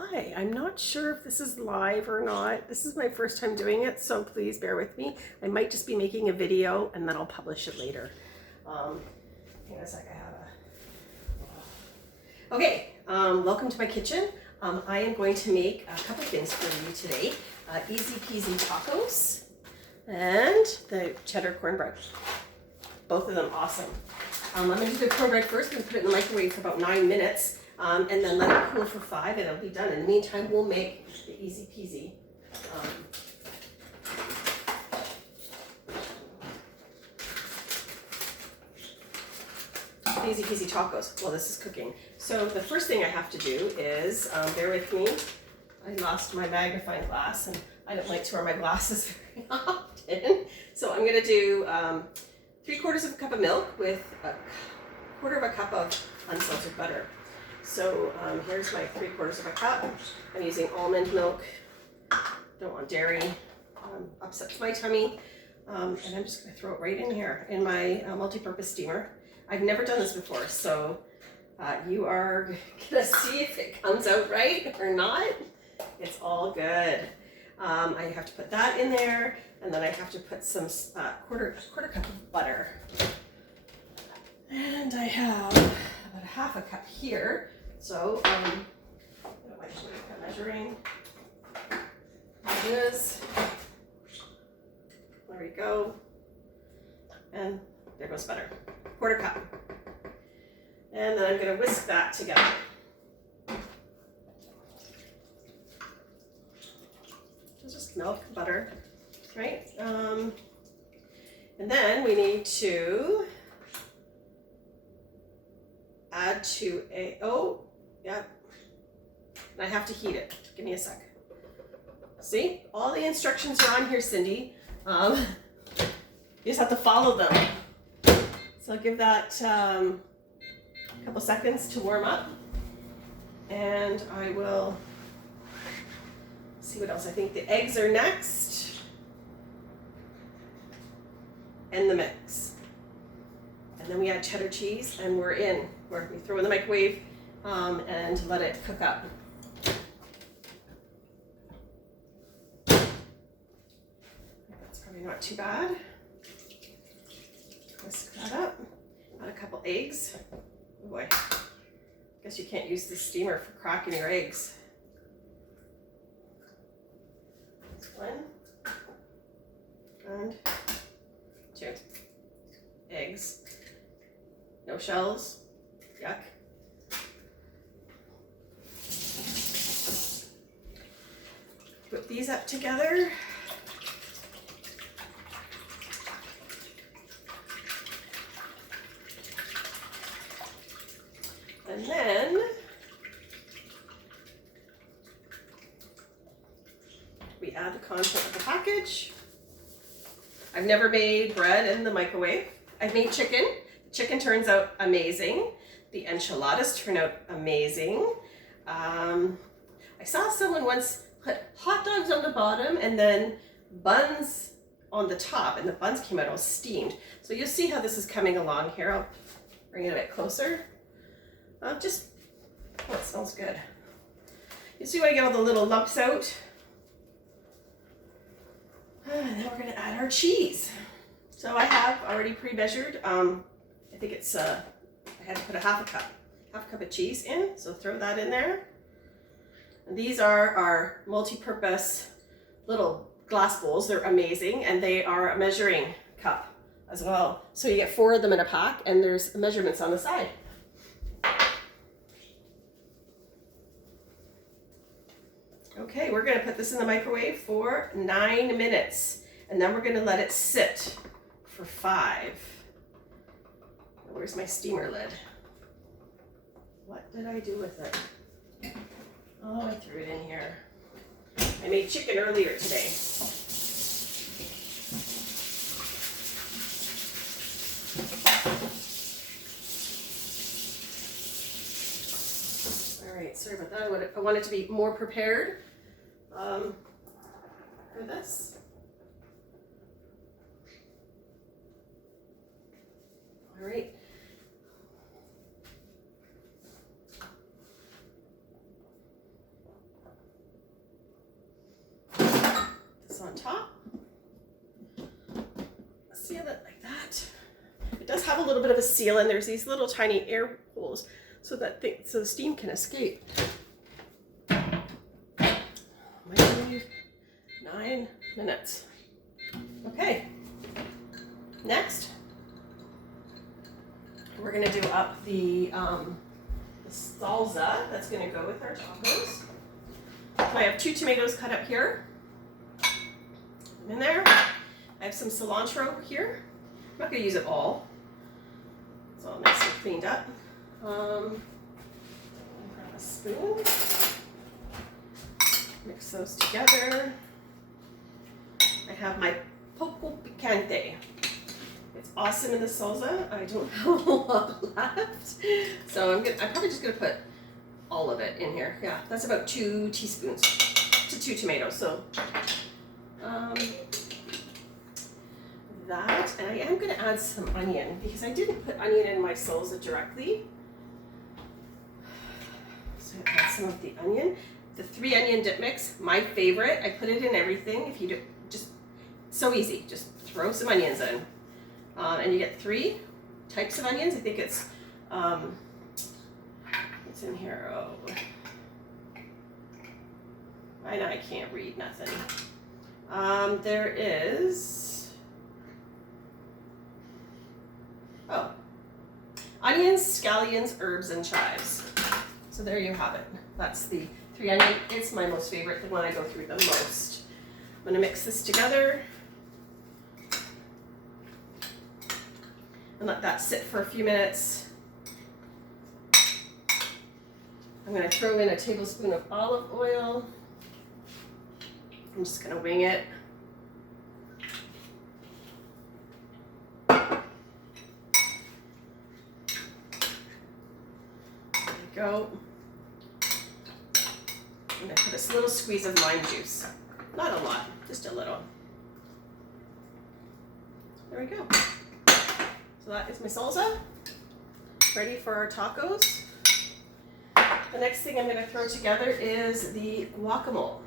Hi, I'm not sure if this is live or not. This is my first time doing it, so please bear with me. I might just be making a video and then I'll publish it later. Hang on a sec, I have a... Okay, welcome to my kitchen. I am going to make a couple things for you today. Easy peasy tacos and the cheddar cornbread. Both of them awesome. I'm going to do the cornbread first. I'm going to put it in the microwave for about 9 minutes. And then let it cool for 5 and it'll be done. In the meantime, we'll make the easy peasy. Easy peasy tacos while this is cooking. So the first thing I have to do is, bear with me, I lost my magnifying glass and I don't like to wear my glasses very often. So I'm going to do 3/4 of a cup of milk with 1/4 of a cup of unsalted butter. So here's my 3/4 of a cup. I'm using almond milk. Don't want dairy. Upsets my tummy. And I'm just going to throw it right in here in my multi-purpose steamer. I've never done this before, so you are going to see if it comes out right or not. It's all good. I have to put that in there, and then I have to put some quarter cup of butter. And I have about 1/2 cup here. So, I don't like measuring. There it is. There we go. And there goes butter. 1/4 cup. And then I'm going to whisk that together. So just milk, butter, right? And then we need to add to yep. And I have to heat it. Give me a sec. See, all the instructions are on here, Cindy. You just have to follow them. So I'll give that a couple seconds to warm up. And I will see what else. I think the eggs are next. And the mix. And then we add cheddar cheese and we're in. We throw in the microwave and let it cook up. That's probably not too bad. Whisk that up. Add a couple eggs. Oh boy. Guess you can't use the steamer for cracking your eggs. That's 1 and 2 eggs. No shells. Yuck. Put these up together. And then we add the content of the package. I've never made bread in the microwave. I've made chicken. The chicken turns out amazing. The enchiladas turn out amazing. I saw someone once put hot dogs on the bottom and then buns on the top, and the buns came out all steamed. So you'll see how this is coming along here. I'll bring it a bit closer. Oh, it smells good. You see why I get all the little lumps out? And then we're going to add our cheese. So I have already pre-measured. I think it's, I had to put 1/2 cup of cheese in. So throw that in there. And these are our multi-purpose little glass bowls. They're amazing. And they are a measuring cup as well. So you get 4 of them in a pack and there's measurements on the side. Okay, we're going to put this in the microwave for 9 minutes, and then we're going to let it sit for 5. Where's my steamer lid? What did I do with it? Oh, I threw it in here. I made chicken earlier today. All right, sorry about that. I wanted to be more prepared. For this. All right. have a little bit of a seal, and there's these little tiny air holes so that so the steam can escape. 9 minutes. Okay. Next, we're gonna do up the salsa that's gonna go with our tacos. So I have 2 tomatoes cut up here. In there. I have some cilantro here. I'm not gonna use it all. It's all nice and cleaned up. Grab a spoon. Mix those together. I have my poco picante. It's awesome in the salsa. I don't have a lot left, so I'm probably just gonna put all of it in here. Yeah, that's about 2 teaspoons to 2 tomatoes. So that, and I am gonna add some onion because I didn't put onion in my salsa directly. So I add some of the onion. The 3 onion dip mix, my favorite. I put it in everything. If you do, just so easy. Just throw some onions in, and you get 3 types of onions. I think it's what's in here? Oh, I can't read nothing. There is onions, scallions, herbs, and chives. So there you have it. That's the 3 onion. It's my most favorite, the one I go through the most. I'm gonna mix this together and let that sit for a few minutes. I'm gonna throw in a tablespoon of olive oil. I'm just gonna wing it. Go. I'm going to put a little squeeze of lime juice. Not a lot, just a little. There we go. So that is my salsa. Ready for our tacos. The next thing I'm going to throw together is the guacamole.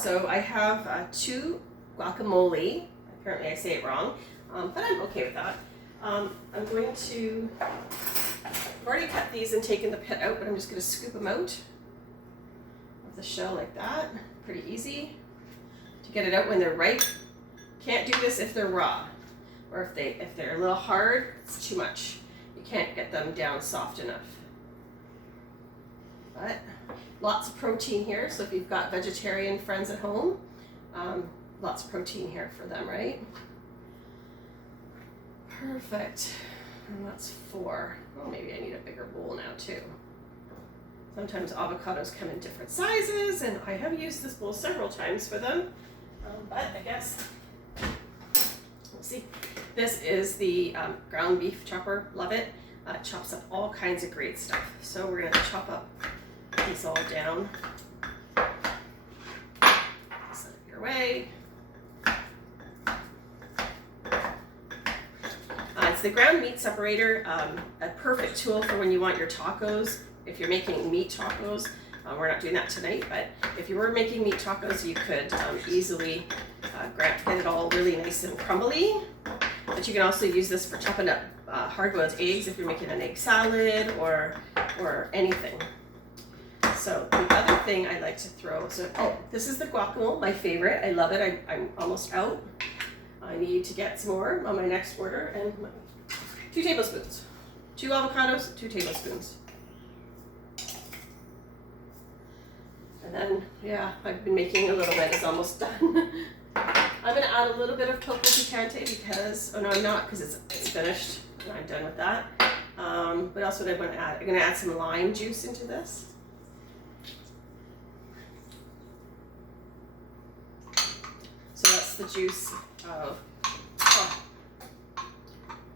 So I have 2 guacamole. Apparently I say it wrong, but I'm okay with that. I'm going to... I've already cut these and taken the pit out, but I'm just going to scoop them out of the shell like that. Pretty easy to get it out when they're ripe. Can't do this if they're raw, or if they're a little hard. It's too much. You can't get them down soft enough. But lots of protein here. So if you've got vegetarian friends at home, lots of protein here for them, right? Perfect. And that's 4. Well, maybe I need a bigger bowl now too. Sometimes avocados come in different sizes, and I have used this bowl several times for them. But I guess, we'll see. This is the ground beef chopper. Love it. It chops up all kinds of great stuff. So we're going to chop up these all down. Set it your way. It's the ground meat separator, a perfect tool for when you want your tacos. If you're making meat tacos, we're not doing that tonight, but if you were making meat tacos, you could easily get it all really nice and crumbly. But you can also use this for chopping up hard-boiled eggs if you're making an egg salad or anything. So the other thing I like to throw, this is the guacamole, my favorite. I love it. I'm almost out. I need to get some more on my next order, and 2 tablespoons. 2 avocados, 2 tablespoons. And then, yeah, I've been making a little bit. It's almost done. I'm going to add a little bit of poco picante because, oh no, I'm not, because it's finished. And I'm done with that. But also what I want to add, I'm going to add some lime juice into this. So that's the juice of,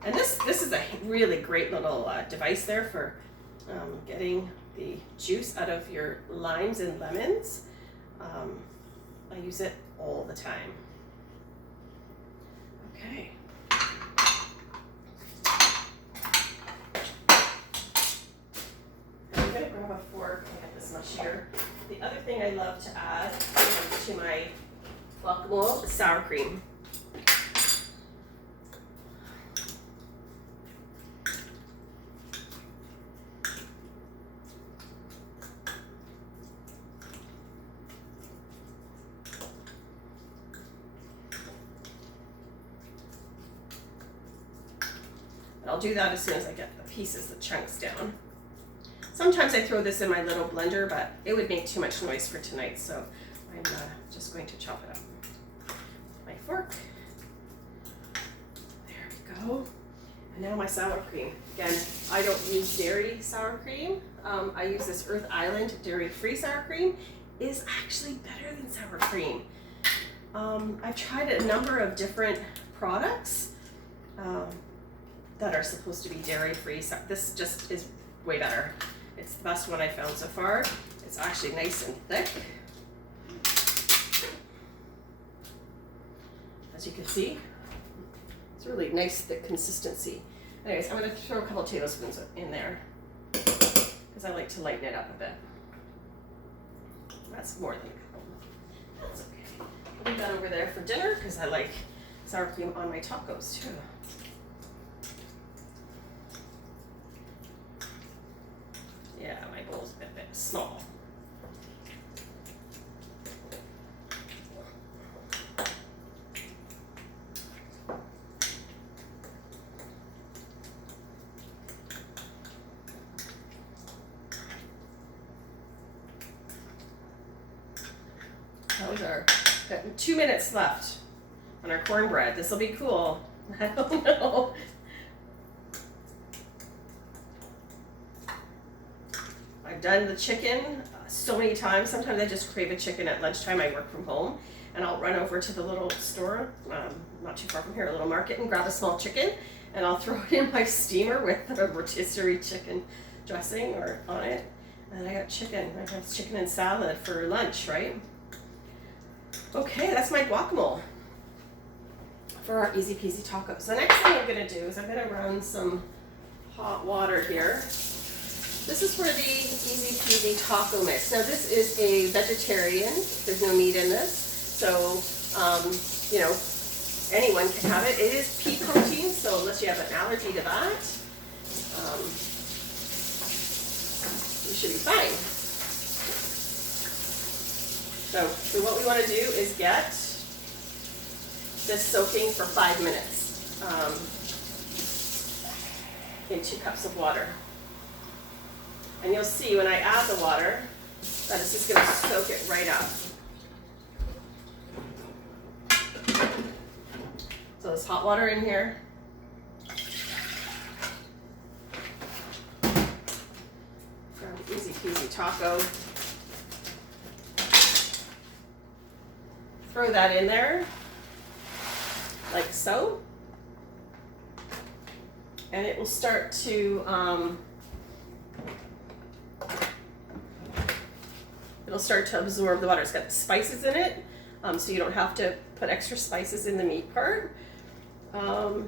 and this is a really great little device there for getting the juice out of your limes and lemons. I use it all the time. Okay. I'm going to grab a fork and get this much here. The other thing I love to add to my guacamole is sour cream. I'll do that as soon as I get the pieces, the chunks down. Sometimes I throw this in my little blender, but it would make too much noise for tonight, so I'm just going to chop it up. My fork. There we go. And now my sour cream. Again, I don't use dairy sour cream. I use this Earth Island dairy-free sour cream. It is actually better than sour cream. I've tried a number of different products that are supposed to be dairy-free. So this just is way better. It's the best one I found so far. It's actually nice and thick. As you can see, it's really nice thick consistency. Anyways, I'm going to throw a couple tablespoons in there because I like to lighten it up a bit. That's more than a couple. That's okay. I'll leave that over there for dinner because I like sour cream on my tacos too. Yeah, my bowl's a bit small. Those are 2 minutes left on our cornbread. This will be cool. I don't know. I've done the chicken so many times. Sometimes I just crave a chicken at lunchtime. I work from home and I'll run over to the little store, not too far from here, a little market, and grab a small chicken and I'll throw it in my steamer with a rotisserie chicken dressing or on it. And I got chicken. I have chicken and salad for lunch, right? Okay, that's my guacamole for our easy peasy tacos. The next thing I'm going to do is I'm going to run some hot water here. This is for the easy peasy taco mix. Now this is a vegetarian. There's no meat in this. So, you know, anyone can have it. It is pea protein, so unless you have an allergy to that, you should be fine. So what we want to do is get this soaking for 5 minutes in 2 cups of water. And you'll see when I add the water that it's just going to soak it right up. So there's hot water in here. From Easy Peasy Taco. Throw that in there, like so, and it will start to absorb the water. It's got spices in it, so you don't have to put extra spices in the meat part. Not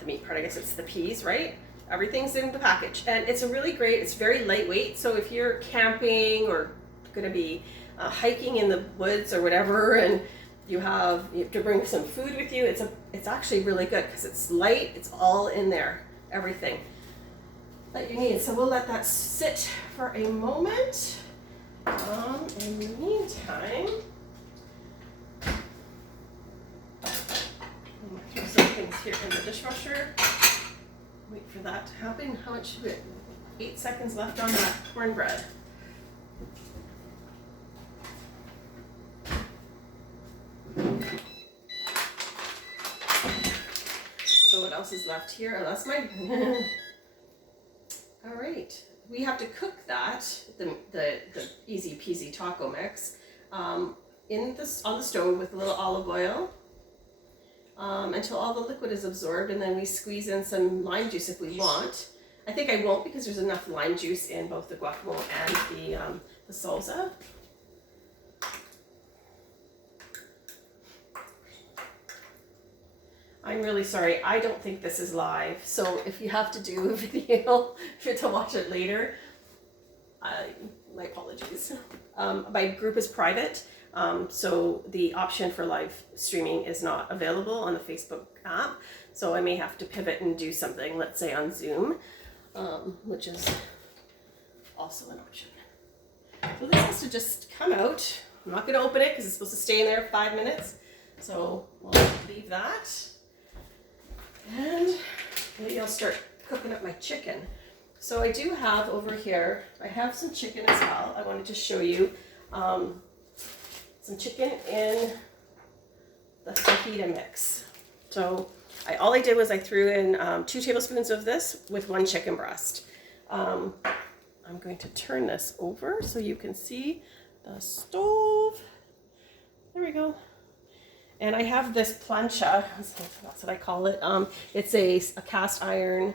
the meat part, I guess it's the peas, right? Everything's in the package, and it's a really great. It's very lightweight, so if you're camping or going to be hiking in the woods or whatever, and you have to bring some food with you, it's actually really good because it's light. It's all in there, everything that you need. So we'll let that sit for a moment. In the meantime, I'm going to throw some things here in the dishwasher. Wait for that to happen. How much should it? 8 seconds left on that cornbread. So what else is left here? Oh, that's my. All right, we have to cook that the easy peasy taco mix on the stove with a little olive oil until all the liquid is absorbed, and then we squeeze in some lime juice if we want. I think I won't because there's enough lime juice in both the guacamole and the salsa. I'm really sorry, I don't think this is live, so if you have to do a video to watch it later, my apologies. My group is private, so the option for live streaming is not available on the Facebook app, so I may have to pivot and do something, let's say on Zoom, which is also an option. So this has to just come out. I'm not going to open it because it's supposed to stay in there 5 minutes, so we'll leave that. And maybe I'll start cooking up my chicken. So I do have over here, I have some chicken as well. I wanted to show you some chicken in the fajita mix. So all I did was I threw in 2 tablespoons of this with 1 chicken breast. I'm going to turn this over so you can see the stove. There we go. And I have this plancha, that's what I call it. It's a cast iron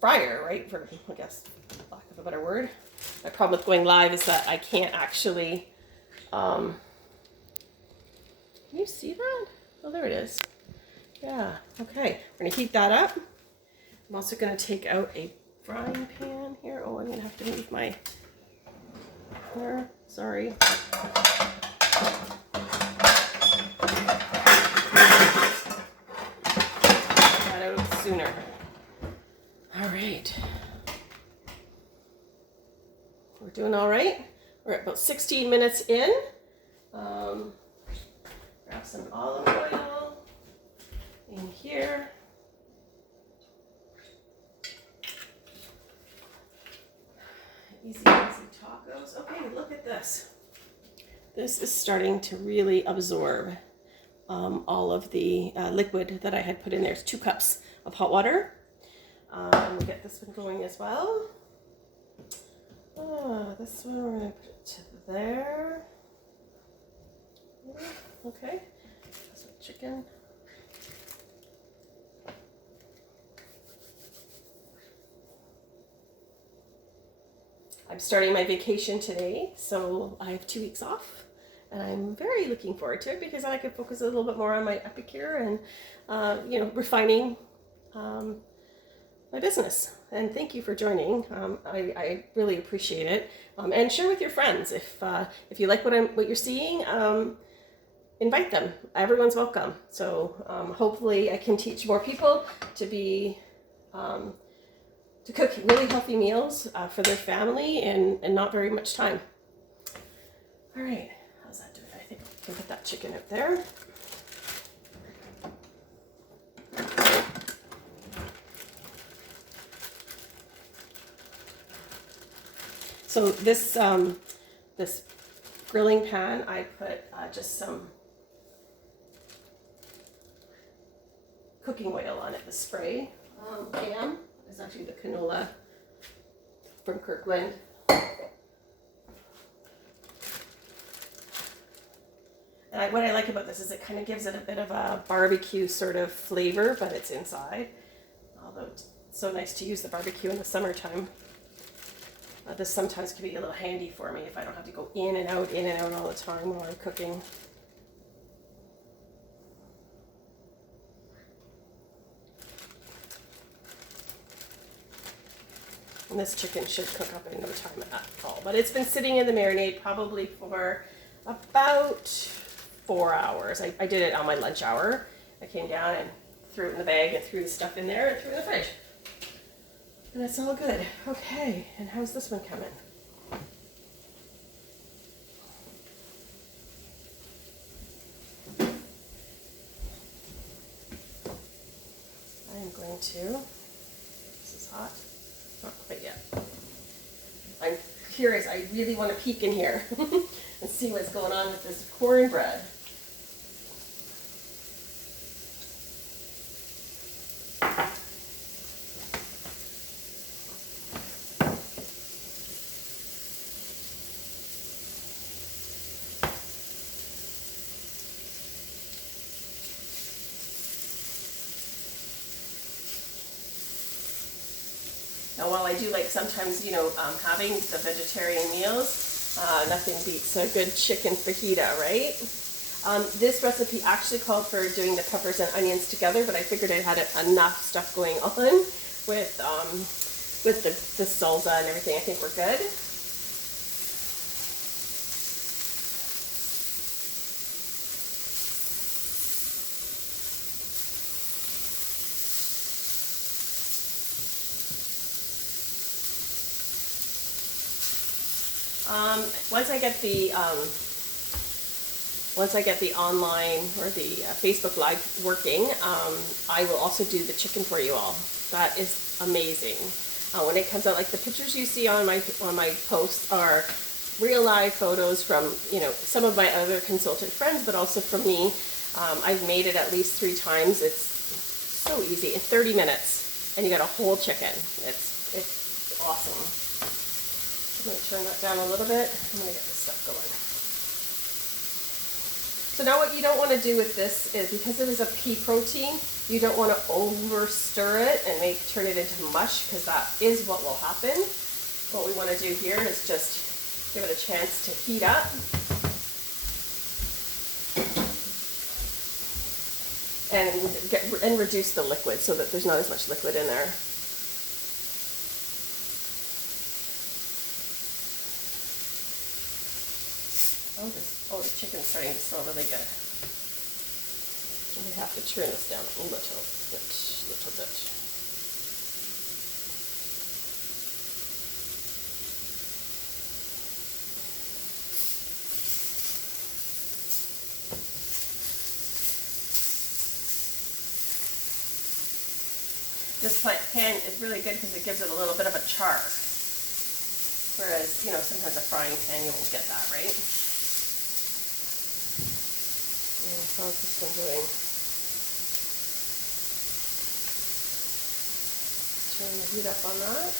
fryer, right? For, I guess, lack of a better word. My problem with going live is that I can't actually, can you see that? Oh, there it is. Yeah, okay. We're gonna heat that up. I'm also gonna take out a frying pan here. Oh, I'm gonna have to move my, sorry. That out sooner. All right. We're doing all right. We're at about 16 minutes in. Grab some olive oil in here. Easy tacos. Okay, look at this. This is starting to really absorb all of the liquid that I had put in there. It's 2 cups of hot water. We'll get this one going as well. This one we're going to put it to there. Okay, some chicken. I'm starting my vacation today, so I have 2 weeks off, and I'm very looking forward to it because then I can focus a little bit more on my epicure and, refining my business. And thank you for joining. I really appreciate it. And share with your friends if you like what you're seeing. Invite them. Everyone's welcome. So hopefully I can teach more people to cook really healthy meals for their family in not very much time. All right, how's that doing? I think I can put that chicken out there. So this this grilling pan, I put just some cooking oil on it, the spray pan. It's actually the canola from Kirkland. And what I like about this is it kind of gives it a bit of a barbecue sort of flavor, but it's inside. Although it's so nice to use the barbecue in the summertime. This sometimes can be a little handy for me if I don't have to go in and out all the time while I'm cooking. And this chicken should cook up in no time at all. But it's been sitting in the marinade probably for about 4 hours. I did it on my lunch hour. I came down and threw it in the bag and threw the stuff in there and threw it in the fridge. And it's all good. Okay, and how's this one coming? I'm going to, this is hot. Not quite yet. I'm curious, I really want to peek in here and see what's going on with this cornbread. Now, while I do like sometimes, having the vegetarian meals, nothing beats a good chicken fajita, right? This recipe actually called for doing the peppers and onions together, but I figured I had enough stuff going on with the salsa and everything. I think we're good. Once I get the once I get the online or the Facebook Live working, I will also do the chicken for you all. That is amazing. When it comes out, like the pictures you see on my posts are real live photos from, you know, some of my other consultant friends, but also from me. I've made it at least 3 times. It's so easy. In 30 minutes, and you got a whole chicken. It's awesome. I'm going to turn that down a little bit. I'm going to get this stuff going. So now what you don't want to do with this is, because it is a pea protein, you don't want to over stir it and turn it into mush, because that is what will happen. What we want to do here is just give it a chance to heat up. And reduce the liquid so that there's not as much liquid in there. Oh, the chicken's starting to smell really good. We have to turn this down a little bit. This pan is really good because it gives it a little bit of a char. Whereas, you know, sometimes a frying pan you won't get that, right? How's this one doing? Turn the heat up on that.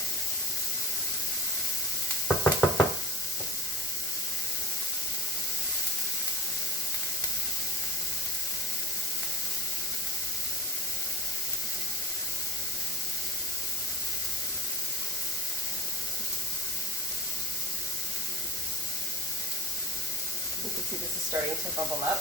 You can see this is starting to bubble up.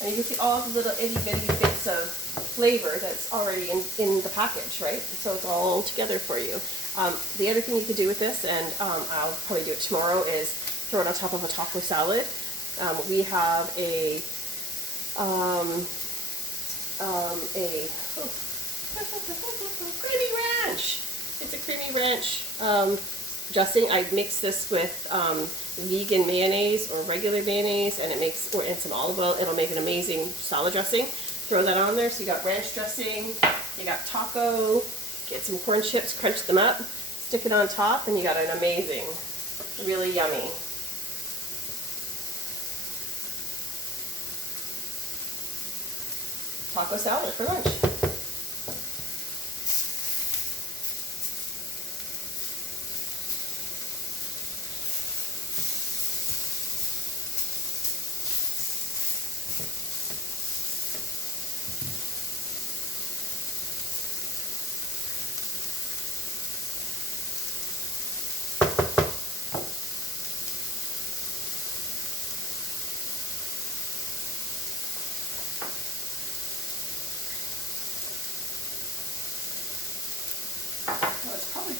And you can see all the little itty bitty bits of flavor that's already in the package, right? So it's all together for you. The other thing you could do with this, and I'll probably do it tomorrow, is throw it on top of a taco salad. We have a creamy ranch. It's a creamy ranch dressing. I mix this with vegan mayonnaise or regular mayonnaise, and and some olive oil. It'll make an amazing salad dressing. Throw that on there. So you got ranch dressing, you got taco, get some corn chips, crunch them up, stick it on top, and you got an amazing, really yummy taco salad for lunch.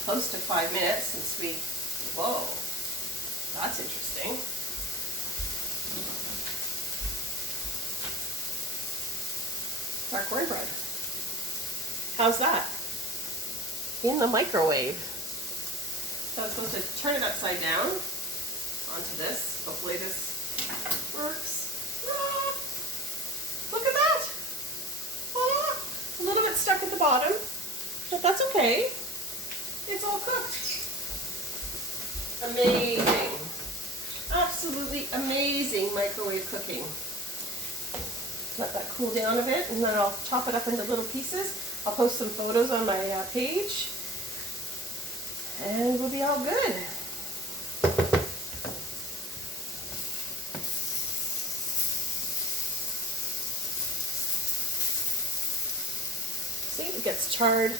Close to 5 minutes since we, whoa, that's interesting. Our cornbread. How's that? In the microwave. So I'm supposed to turn it upside down onto this. Hopefully this works. Ah, look at that. Ah, a little bit stuck at the bottom, but that's okay. It's all cooked. Amazing. Absolutely amazing microwave cooking. Let that cool down a bit, and then I'll chop it up into little pieces. I'll post some photos on my page, and we'll be all good. See, it gets charred.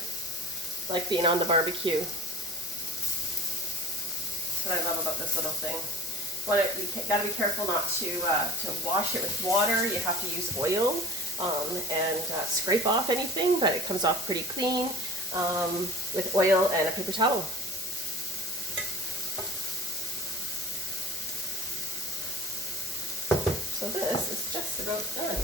Like being on the barbecue. That's what I love about this little thing. You gotta be careful not to wash it with water. You have to use oil and scrape off anything, but it comes off pretty clean with oil and a paper towel. So this is just about done.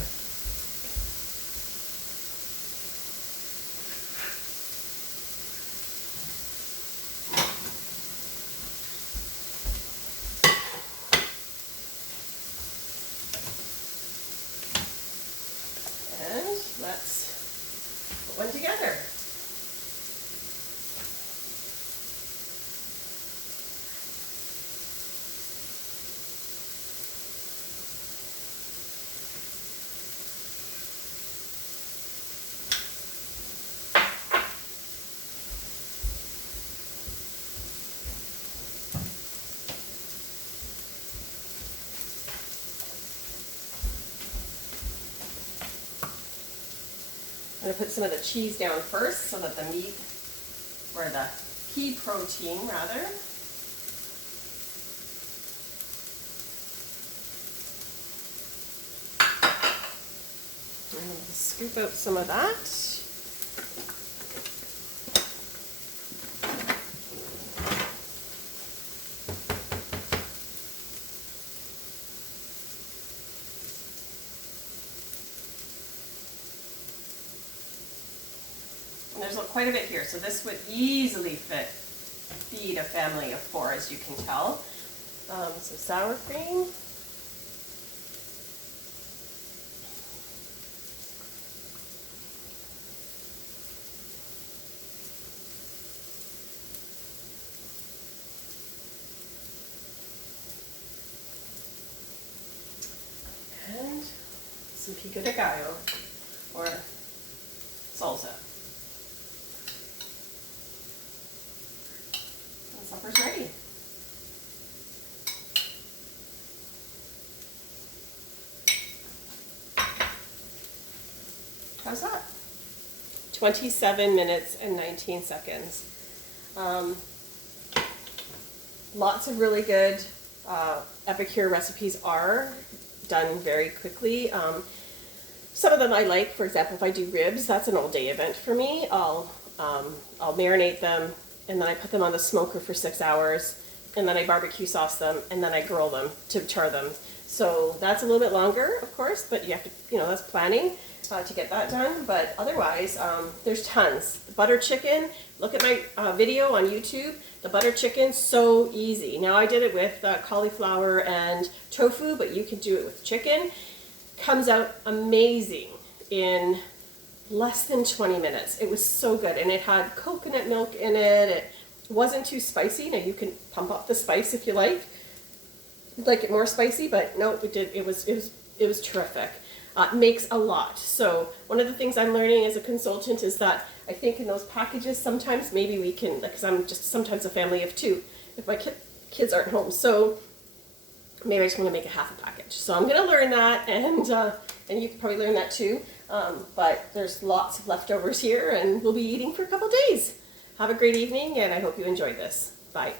I'm going to put some of the cheese down first so that the meat, or the pea protein rather, I'm going to scoop out some of that. And there's quite a bit here, so this would easily feed a family of 4, as you can tell. Some sour cream. And some pico de gallo, or salsa. And supper's ready. How's that? 27 minutes and 19 seconds. Lots of really good epicure recipes are done very quickly. Some of them I like. For example, if I do ribs, that's an all-day event for me. I'll marinate them, and then I put them on the smoker for 6 hours, and then I barbecue sauce them, and then I grill them to char them. So that's a little bit longer, of course, but you have to, that's planning to get that done. But otherwise, there's tons. The butter chicken, look at my video on YouTube. The butter chicken, so easy. Now I did it with cauliflower and tofu, but you can do it with chicken. Comes out amazing in less than 20 minutes. It was so good, and it had coconut milk in it. It wasn't too spicy. Now you can pump up the spice if you like it more spicy, but no, it was terrific. Makes a lot. So one of the things I'm learning as a consultant is that I think in those packages sometimes maybe we can, because I'm just sometimes a family of 2 if my kids aren't home. So maybe I just want to make a half a package. So I'm going to learn that, and you can probably learn that too. But there's lots of leftovers here, and we'll be eating for a couple days. Have a great evening, and I hope you enjoyed this. Bye.